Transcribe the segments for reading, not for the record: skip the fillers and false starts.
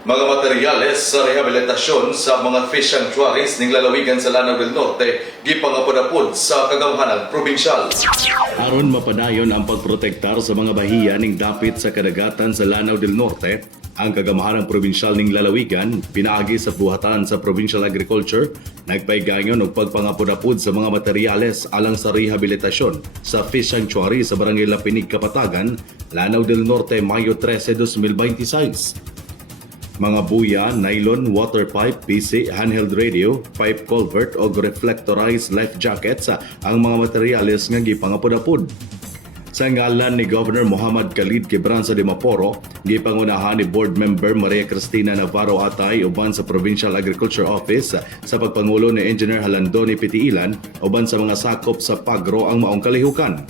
Mga materyales sa rehabilitasyon sa mga fish sanctuaries ning lalawigan sa Lanao del Norte gipangapod-apod sa kagawhanang probinsyal. Aron mapadayon ang pagprotektar sa mga bahiya ning dapit sa kadagatan sa Lanao del Norte, ang kagamahanang probinsyal ning lalawigan pinaagi sa buhatan sa Provincial Agriculture nagpaygayon og pagpangapod-apod sa mga materyales alang sa rehabilitasyon sa fish sanctuary sa Barangay Lapinig, Kapatagan, Lanao del Norte, Mayo 13, 2026. Mga buya, nylon, water pipe, PC, handheld radio, pipe culvert o reflectorized life jackets ang mga materyales nga gipangapod-apod. Sa ngalan ni Governor Muhammad Khalid Quebranza de Maporo, gipangunahan ni Board Member Maria Cristina Navarro Atay uban sa Provincial Agriculture Office sa pagpangulo ni Engineer Halandoni Pitiilan uban sa mga sakop sa pagro ang maong kalihukan.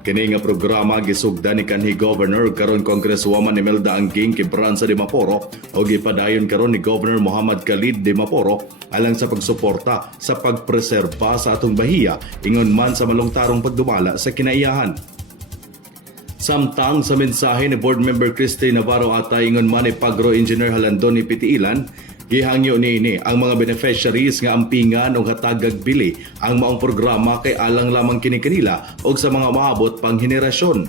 Kini nga programa gisugdan ni kanhi Governor karon Congresswoman Imelda Angging Quebranza de Maporo o gipadayon karon ni Governor Muhammad Khalid de Maporo alang sa pagsuporta sa pagpreserba sa atong bahiya ingon man sa malungtarong pagdumala sa kinaiyahan. Samtang sa mensahe ni Board Member Christy Navarro Atay ingon man ni Pagro Engineer Halandoni Pitiilan, gihangyo niini ang mga beneficiaries nga ampingan o hatagag bili ang maong programa kay alang lamang kini kanila og sa mga maabot pang henerasyon.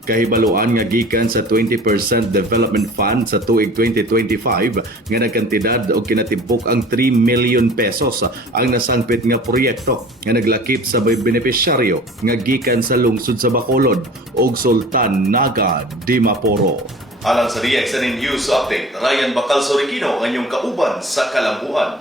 Kahibaluan nga gikan sa 20% Development Fund sa tuig 2025 nga nagkantidad og kinatibok ang 3 million pesos ang nasangpit nga proyekto nga naglakip sa benepisyaryo nga gikan sa lungsod sa Bacolod ug Sultan Naga, Dimaporo. Alang sa DXNN News Update, Ryan Bacalso Riquino ang inyong kauban sa Kalambuan.